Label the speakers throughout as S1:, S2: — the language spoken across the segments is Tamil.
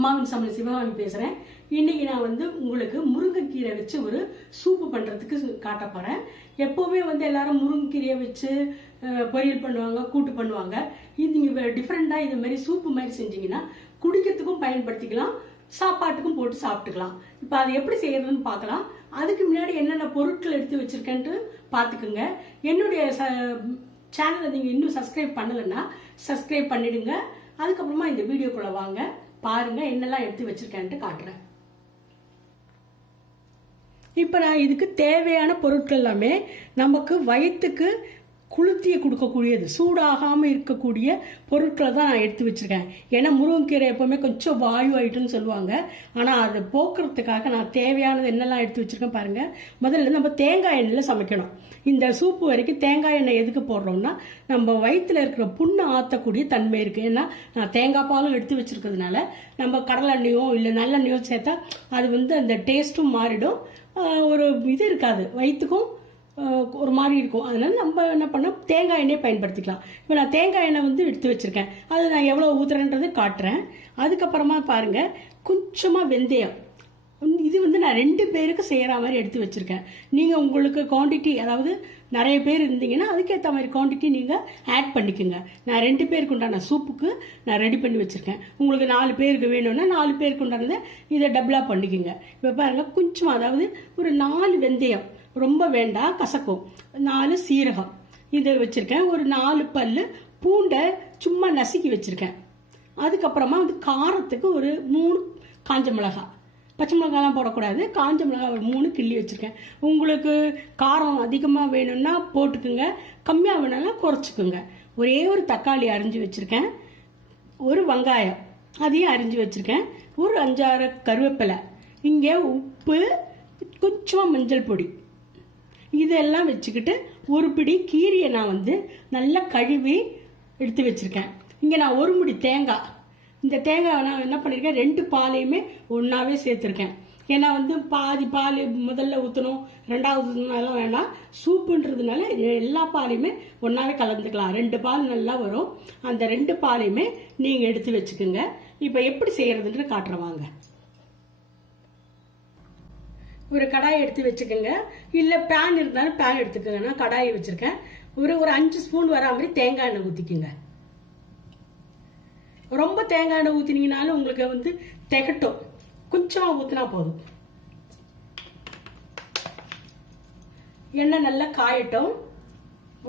S1: அம்மாவின் சமையல் சிவகாமி பேசுறேன். இன்னைக்கு நான் வந்து உங்களுக்கு முருங்கைக்கீரை வச்சு ஒரு சூப்பு பண்றதுக்கு காட்ட போறேன். எப்பவுமே வந்து எல்லாரும் முருங்கைக்கீரையை வச்சு பொரியல் பண்ணுவாங்க கூட்டு பண்ணுவாங்க. இது நீங்க டிஃப்ரெண்டா இது மாதிரி சூப்பு மாதிரி செஞ்சீங்கன்னா குடிக்கிறதுக்கும் பயன்படுத்திக்கலாம் சாப்பாட்டுக்கும் போட்டு சாப்பிட்டுக்கலாம். இப்போ அதை எப்படி செய்யறதுன்னு பார்க்கலாம். அதுக்கு முன்னாடி என்னென்ன பொருட்கள் எடுத்து வச்சிருக்கேன்ட்டு பார்த்துக்குங்க. என்னுடைய சேனலை நீங்கள் இன்னும் சப்ஸ்கிரைப் பண்ணலைன்னா சப்ஸ்கிரைப் பண்ணிடுங்க. அதுக்கப்புறமா இந்த வீடியோக்குள்ள வாங்க. பாருங்க என்னெல்லாம் எடுத்து வச்சிருக்கேன்ட்டு காட்டுறேன். இப்போ நான் இதுக்கு தேவையான பொருட்கள் எல்லாமே நமக்கு வயிற்றுக்கு குளுத்தியை கொடுக்கக்கூடியது சூடாகாமல் இருக்கக்கூடிய பொருட்களை தான் நான் எடுத்து வச்சுருக்கேன். ஏன்னா முருங்கைக்கீரை எப்போவுமே கொஞ்சம் வாயு ஆகிட்டுன்னு சொல்லுவாங்க. ஆனால் அதை போக்குறதுக்காக நான் தேவையானது என்னெல்லாம் எடுத்து வச்சுருக்கேன் பாருங்கள் முதல்ல நம்ம தேங்காய் எண்ணெயில் சமைக்கணும். இந்த சூப்பு வரைக்கும் தேங்காய் எண்ணெய் எதுக்கு போடுறோம்னா நம்ம வயிற்றில் இருக்கிற புண்ணை ஆற்றக்கூடிய தன்மை இருக்குது ஏன்னா நான் தேங்காய் பாலும் எடுத்து வச்சுருக்கிறதுனால நம்ம கடலை எண்ணெயோ இல்லை நல்லெண்ணெயோ சேர்த்தா அது வந்து அந்த டேஸ்ட்டும் மாறிடும். ஒரு இது இருக்காது. வயிற்றுக்கும் ஒரு மாதிரி இருக்கும். அதனால நம்ம என்ன பண்ணோம் தேங்காய் எண்ணெய் பயன்படுத்திக்கலாம். இப்போ நான் தேங்காய் எண்ணெய் வந்து எடுத்து வச்சுருக்கேன். அது நான் எவ்வளோ ஊற்றுறேன்றது காட்டுறேன். அதுக்கப்புறமா பாருங்கள் கொஞ்சமாக வெந்தயம். இது வந்து நான் ரெண்டு பேருக்கு செய்கிற மாதிரி எடுத்து வச்சுருக்கேன். நீங்கள் உங்களுக்கு குவான்டிட்டி அதாவது நிறைய பேர் இருந்தீங்கன்னா அதுக்கேற்ற மாதிரி குவான்டிட்டி நீங்கள் ஆட் பண்ணிக்கோங்க. நான் ரெண்டு பேருக்கு உண்டான சூப்புக்கு நான் ரெடி பண்ணி வச்சுருக்கேன். உங்களுக்கு நாலு பேருக்கு வேணும்னா நாலு பேருக்கு உண்டானதை இதை டபுளாக பண்ணிக்கோங்க. இப்போ பாருங்கள் கொஞ்சமாக அதாவது ஒரு நாலு வெந்தயம். ரொம்ப வேண்டாம் கசக்கும். நாலு சீரகம். இதை வச்சுருக்கேன். ஒரு நாலு பல் பூண்டை சும்மா நசுக்கி வச்சுருக்கேன். அதுக்கப்புறமா வந்து காரத்துக்கு ஒரு மூணு காஞ்ச மிளகாய் பச்சை மிளகாலாம் போடக்கூடாது. காஞ்ச மிளகாய் ஒரு மூணு கிள்ளி வச்சுருக்கேன். உங்களுக்கு காரம் அதிகமாக வேணும்னா போட்டுக்குங்க. கம்மியாக வேணும்னா குறைச்சிக்குங்க. ஒரே ஒரு தக்காளி அரிஞ்சு வச்சுருக்கேன். ஒரு வெங்காயம். அதையும் அரிஞ்சு வச்சுருக்கேன். ஒரு அஞ்சாறு கருவேப்பிலை. இங்கே உப்பு கொஞ்சமாக மஞ்சள் பொடி. இதெல்லாம் வச்சுக்கிட்டு ஒரு பிடி கீரையை நான் வந்து நல்லா கழுவி எடுத்து வச்சிருக்கேன். இங்கே நான் ஒரு முடி தேங்காய். இந்த தேங்காய் நான் என்ன பண்ணியிருக்கேன் ரெண்டு பாலையுமே ஒன்றாவே சேர்த்துருக்கேன். ஏன்னா வந்து பாதி பால் முதல்ல ஊற்றணும் ரெண்டாவது ஊற்றணும்னாலும் வேணாம் சூப்புன்றதுனால எல்லா பாலையுமே ஒன்றாவே கலந்துக்கலாம். ரெண்டு பால் நல்லா வரும். அந்த ரெண்டு பாலையுமே நீங்கள் எடுத்து வச்சுக்கோங்க. இப்போ எப்படி செய்கிறதுன்ட்டு காட்டுறவாங்க ஒரு கடாய் எடுத்து வச்சுக்கோங்க. இல்லை பேன் இருந்தாலும் பேன் எடுத்துக்கோங்க. நான் கடாயை வச்சிருக்கேன். ஒரு ஒரு அஞ்சு ஸ்பூன் வரா மாதிரி தேங்காய் எண்ணெய் ஊற்றிக்குங்க ரொம்ப தேங்காய் எண்ணெய் ஊற்றினீங்கனாலும் உங்களுக்கு வந்து திகட்டும். கொஞ்சமாக ஊற்றினா போதும். எண்ணெய் நல்லா காயட்டும்.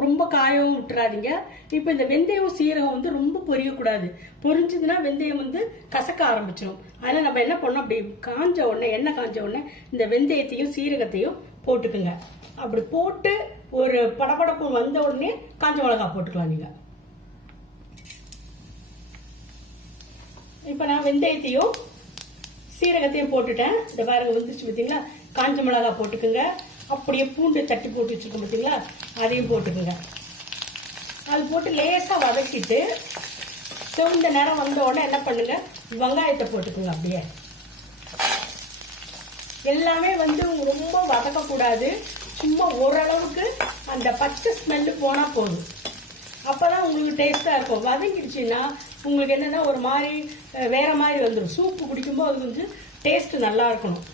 S1: ரொம்ப காயவும் விட்டுறாதீங்க. இப்போ இந்த வெந்தயம் சீரகம் வந்து ரொம்ப பொரியக்கூடாது. பொரிஞ்சதுன்னா வெந்தயம் வந்து கசக்க ஆரம்பிச்சிடும் அதனால நம்ம என்ன பண்ணோம் அப்படி காஞ்ச உடனே எண்ணெய் காஞ்ச உடனே இந்த வெந்தயத்தையும் சீரகத்தையும் போட்டுக்குங்க. அப்படி போட்டு ஒரு படபடப்பு வந்த உடனே காஞ்ச மிளகா போட்டுக்கலாம் நீங்க. இப்போ நான் வெந்தயத்தையும் சீரகத்தையும் போட்டுட்டேன். இந்த பாருங்க வந்துச்சு பார்த்தீங்களா காஞ்ச மிளகா போட்டுக்குங்க. அப்படியே பூண்டு தட்டி போட்டு வச்சுருக்கோம் பார்த்தீங்களா அதையும் போட்டுக்குங்க. அது போட்டு லேசாக வதக்கிட்டு செவந்த நேரம் வந்த உடனே என்ன பண்ணுங்க? வெங்காயத்தை போட்டுக்கோங்க அப்படியே. எல்லாமே வந்து ரொம்ப வதக்கக்கூடாது. சும்மா ஓரளவுக்கு அந்த பச்சை ஸ்மெல்லு போனால் போதும். அப்பதான் உங்களுக்கு டேஸ்ட்டாக இருக்கும். வதங்கிடுச்சுன்னா உங்களுக்கு என்னென்னா ஒரு மாதிரி வேறு வேற மாதிரி வந்துடும் சூப்பு குடிக்கும்போது அது வந்து டேஸ்ட் நல்லா இருக்கணும்.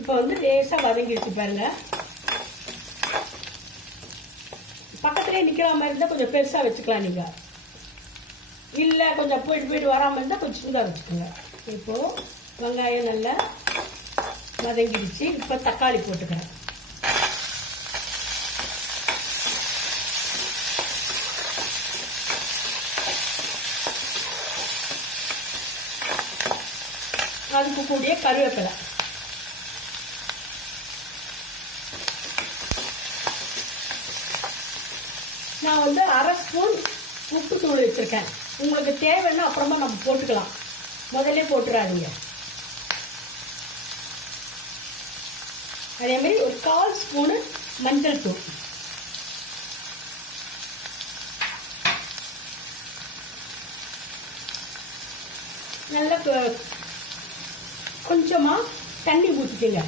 S1: இப்போ வந்து லேசாக வதங்கிடுச்சு பாருங்கள் பக்கத்துலேயே நிக்கிற மாதிரி இருந்தா கொஞ்சம் பெருசா வச்சுக்கலாம் நீங்க. இல்ல கொஞ்சம் போயிட்டு போயிட்டு வராம இருந்தா கொஞ்சம் சின்னதா வச்சுக்கோங்க. இப்போ வெங்காயம் நல்லா வதங்கிடுச்சு. இப்போ தக்காளி போட்டுக்கிறேன். அதுக்கு கூடிய கருவேப்பிலை. நான் வந்து அரை ஸ்பூன் உப்பு தூள் உங்களுக்கு தேவைன்னா அப்புறமா நம்ம போட்டுக்கலாம். முதல்ல போட்டுறாதீங்க. அதே மாதிரி ஒரு கால் ஸ்பூனு மஞ்சள் தூள். நல்லா கொஞ்சமாக தண்ணி ஊற்றிக்கங்க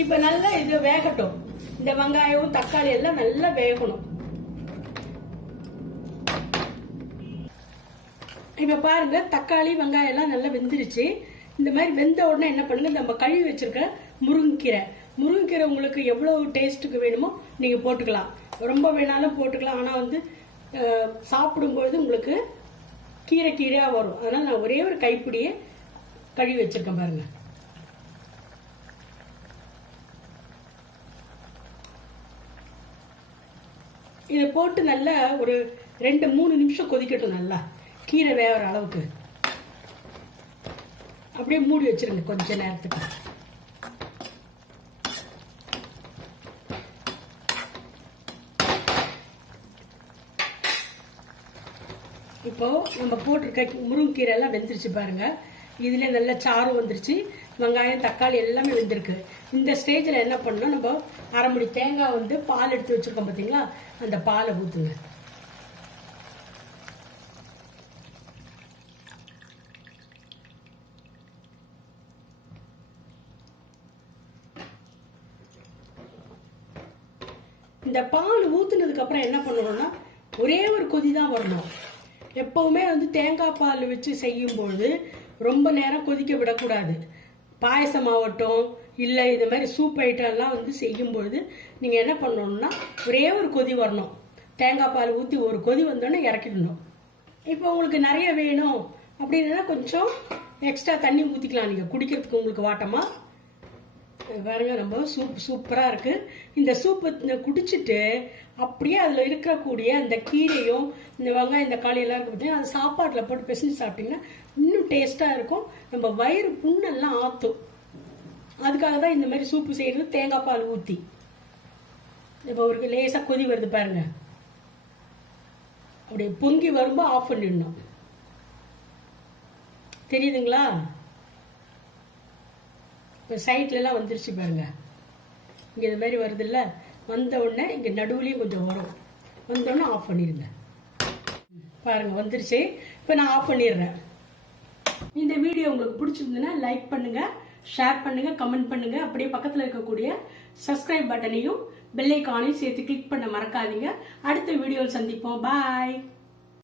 S1: இப்ப நல்லா இது வேகட்டும். இந்த வெங்காயம் தக்காளி எல்லாம் நல்லா வேகணும். இப்போ பாருங்க தக்காளி வெங்காயம் எல்லாம் நல்லா வெந்துருச்சு. இந்த மாதிரி வெந்த உடனே என்ன பண்ணுங்க நம்ம கழுவி வச்சிருக்க முருங்கைக்கீரை முருங்கைக்கீரை உங்களுக்கு எவ்வளவு டேஸ்ட்டுக்கு வேணுமோ நீங்கள் போட்டுக்கலாம். ரொம்ப வேணாலும் போட்டுக்கலாம். ஆனால் வந்து சாப்பிடும்பொழுது உங்களுக்கு கீரை கீரையாக வரும். அதனால் நான் ஒரே ஒரு கைப்பிடியே கழுவி வச்சிருக்கேன் பாருங்க. இதை போட்டு நல்லா ஒரு ரெண்டு மூணு நிமிஷம் கொதிக்கட்டும் நல்லா. கீரை வேகிற அளவுக்கு. அப்படியே மூடி வச்சிருங்க கொஞ்ச நேரத்துக்கு. இப்போ நம்ம போட்டிருக்க முருங்கீரை எல்லாம் வெந்துருச்சு பாருங்க. இதுல நல்ல சாறு வந்துருச்சு. வெங்காயம் தக்காளி எல்லாமே வெந்திருக்கு. இந்த ஸ்டேஜில் என்ன பண்ணணும்? நம்ம அரை மணி தேங்காய் வந்து பால் எடுத்து வச்சிருக்கோம் பார்த்தீங்களா அந்த பாலை ஊற்றுங்க இந்த பால் ஊத்துனதுக்கு அப்புறம் என்ன பண்ணணும்னா ஒரே ஒரு கொதி தான் வரணும். எப்பவுமே வந்து தேங்காய் பால் வச்சு செய்யும்பொழுது ரொம்ப நேரம் கொதிக்க விடக்கூடாது. பாயசம் ஆகட்டும் இல்லை இது மாதிரி சூப் ஐட்டம்லாம் வந்து செய்யும்பொழுது நீங்கள் என்ன பண்ணணும்னா ஒரே ஒரு கொதி வரணும். தேங்காய் பால் ஊற்றி ஒரு கொதி வந்தோடனே இறக்கிடணும். இப்போ உங்களுக்கு நிறைய வேணும் அப்படின்னா கொஞ்சம் எக்ஸ்ட்ரா தண்ணி ஊற்றிக்கலாம் நீங்கள் குடிக்கிறதுக்கு உங்களுக்கு வாட்டமாக பாருங்க நம்ம சூப் சூப்பராக இருக்கு. இந்த சூப்பு குடிச்சிட்டு அப்படியே அதில் இருக்கக்கூடிய அந்த கீரையும் இந்த வெங்காயம் இந்த காளி இருக்கு பார்த்தீங்கன்னா அது சாப்பாட்டில் போட்டு பிசைஞ்சு சாப்பிட்டீங்கன்னா இன்னும் டேஸ்ட்டாக இருக்கும். நம்ம வயிறு புண்ணெல்லாம் ஆற்றும் அதுக்காக தான் இந்த மாதிரி சூப்பு செய்யறது தேங்காய் பால் ஊற்றி இப்போ ஒரு லேசாக கொதி வருது பாருங்க. அப்படியே பொங்கி வரும்போது ஆஃப் பண்ணிடணும். தெரியுதுங்களா? இப்போ சைட்லலாம் வந்துருச்சு பாருங்க. இங்கே இது மாதிரி வருதுல்ல? வந்த உடனே இங்கே நடுவுலையும் கொஞ்சம் வரும். வந்தோடனே ஆஃப் பண்ணிடுங்க பாருங்கள் வந்துருச்சு. இப்போ நான் ஆஃப் பண்ணிடுறேன். இந்த வீடியோ உங்களுக்கு பிடிச்சிருந்ததுன்னா லைக் பண்ணுங்கள் ஷேர் பண்ணுங்கள் கமெண்ட் பண்ணுங்கள் அப்படியே பக்கத்தில் இருக்கக்கூடிய சப்ஸ்கிரைப் பட்டனையும் பெல்லைக்கானையும் சேர்த்து கிளிக் பண்ண மறக்காதீங்க. அடுத்த வீடியோவில் சந்திப்போம். பாய்